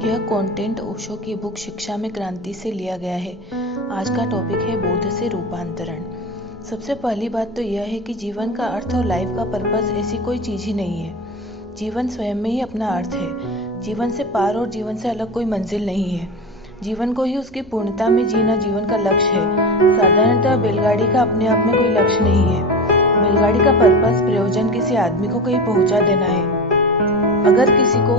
यह कंटेंट ओशो की बुक शिक्षा में क्रांति से लिया गया है। आज का टॉपिक है बोध से रूपांतरण। सबसे पहली बात तो यह है कि जीवन का अर्थ और लाइफ का पर्पस ऐसी कोई चीज ही नहीं है। जीवन स्वयं में ही अपना अर्थ है। जीवन से पार और जीवन से अलग कोई मंजिल नहीं है। जीवन को ही उसकी पूर्णता में जीना जीवन का लक्ष्य है। साधारणतः बैलगाड़ी का अपने आप में कोई लक्ष्य नहीं है। बैलगाड़ी का पर्पस प्रयोजन किसी आदमी को कहीं पहुंचा देना है। अगर किसी को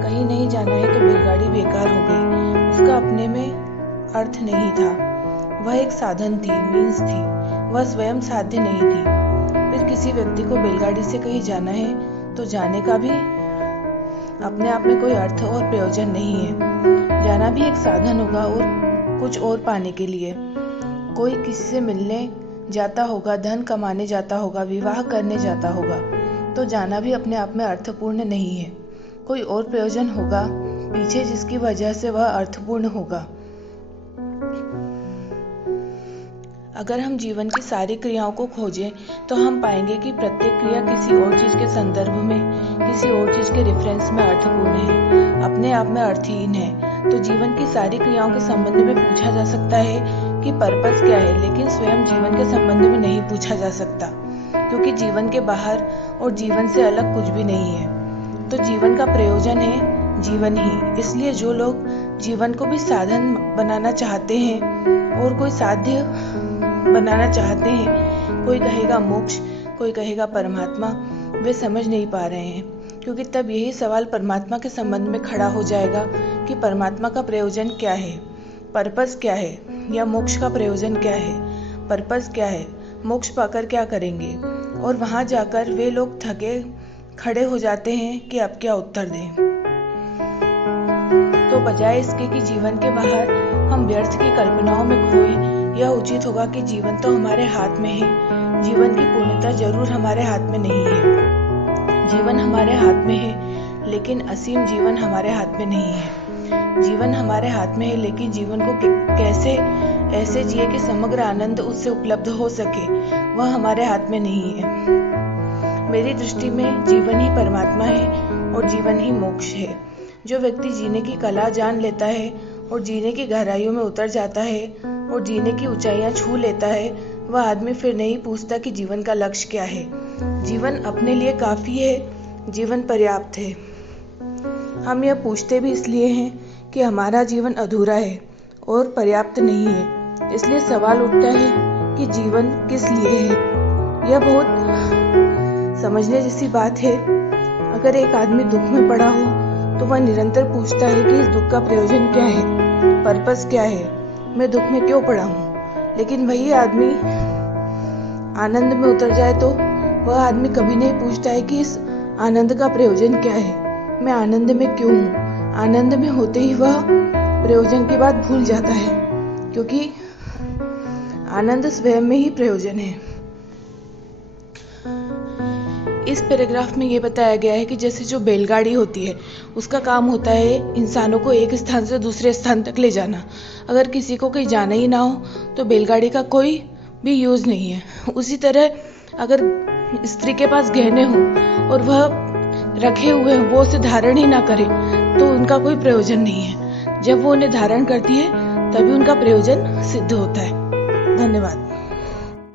कहीं नहीं जाना है तो बैलगाड़ी बेकार हो गई। उसका अपने में अर्थ नहीं था। वह एक साधन थी, मीन्स थी। वह स्वयं साध्य नहीं थी। फिर किसी व्यक्ति को बैलगाड़ी से कहीं जाना है तो जाने का भी अपने आप में कोई अर्थ और प्रयोजन नहीं है। जाना भी एक साधन होगा और कुछ और पाने के लिए। कोई किसी से मिलने जाता होगा, धन कमाने जाता होगा, विवाह करने जाता होगा, तो जाना भी अपने आप में अर्थपूर्ण नहीं है। कोई और प्रयोजन होगा पीछे जिसकी वजह से वह अर्थपूर्ण होगा। अगर हम जीवन की सारी क्रियाओं को खोजें तो हम पाएंगे कि प्रत्येक क्रिया किसी और चीज के संदर्भ में, किसी और चीज के रेफरेंस में अर्थपूर्ण है, अपने आप में अर्थहीन है। तो जीवन की सारी क्रियाओं के संबंध में पूछा जा सकता है कि पर्पस क्या है, लेकिन स्वयं जीवन के संबंध में नहीं पूछा जा सकता, क्योंकि जीवन के बाहर और जीवन से अलग कुछ भी नहीं है। तो जीवन का प्रयोजन है जीवन ही। इसलिए जो लोग जीवन को भी साधन बनाना चाहते हैं और कोई साध्य बनाना चाहते हैं, कोई कहेगा मोक्ष, कोई कहेगा परमात्मा, वे समझ नहीं पा रहे हैं। क्योंकि तब यही सवाल परमात्मा के संबंध में खड़ा हो जाएगा कि परमात्मा का प्रयोजन क्या है, पर्पस क्या है, या मोक्ष का प्रयोजन क्या है, पर्पस क्या है, मोक्ष पाकर क्या करेंगे। और वहां जाकर वे लोग थके खड़े हो जाते हैं कि अब क्या उत्तर दें। तो बजाय इसके कि जीवन के बाहर हम व्यर्थ की कल्पनाओं में खोए, यह उचित होगा कि जीवन तो हमारे हाथ में है। जीवन की पूर्णता जरूर हमारे हाथ में नहीं है। जीवन हमारे हाथ में है, लेकिन असीम जीवन हमारे हाथ में नहीं है। जीवन हमारे हाथ में है, लेकिन जीवन को कैसे ऐसे जिए कि समग्र आनंद उससे उपलब्ध हो सके, वह हमारे हाथ में नहीं है। मेरी दृष्टि में जीवन ही परमात्मा है और जीवन ही मोक्ष है। जो व्यक्ति जीने की कला जान लेता है और जीने की गहराइयों में उतर जाता है और जीने की ऊंचाइयां छू लेता है, वह आदमी फिर नहीं पूछता कि जीवन का लक्ष्य क्या है। जीवन अपने लिए काफी है, जीवन पर्याप्त है। हम यह पूछते भी इसलिए हैं कि हमारा जीवन अधूरा है और पर्याप्त नहीं है। इसलिए सवाल उठता है कि जीवन किस लिए है। यह बहुत समझने जैसी बात है। अगर एक आदमी दुख में पड़ा हो तो वह निरंतर पूछता है कि इस दुख का प्रयोजन क्या है, पर्पस क्या है, मैं दुख में क्यों पड़ा हूँ। लेकिन वही आदमी आनंद में उतर जाए तो वह आदमी कभी नहीं पूछता है कि इस आनंद का प्रयोजन क्या है, मैं आनंद में क्यों हूँ। आनंद में होते ही वह प्रयोजन की बात भूल जाता है, क्योंकि आनंद स्वयं में ही प्रयोजन है। इस पैराग्राफ में ये बताया गया है कि जैसे जो बैलगाड़ी होती है, उसका काम होता है इंसानों को एक स्थान से दूसरे स्थान तक ले जाना। अगर किसी को कहीं जाना ही ना हो तो बैलगाड़ी का कोई भी यूज नहीं है। उसी तरह अगर स्त्री के पास गहने हो और वह रखे हुए हैं, वो उसे धारण ही ना करे, तो उनका कोई प्रयोजन नहीं है। जब वो उन्हें धारण करती है तभी उनका प्रयोजन सिद्ध होता है। धन्यवाद।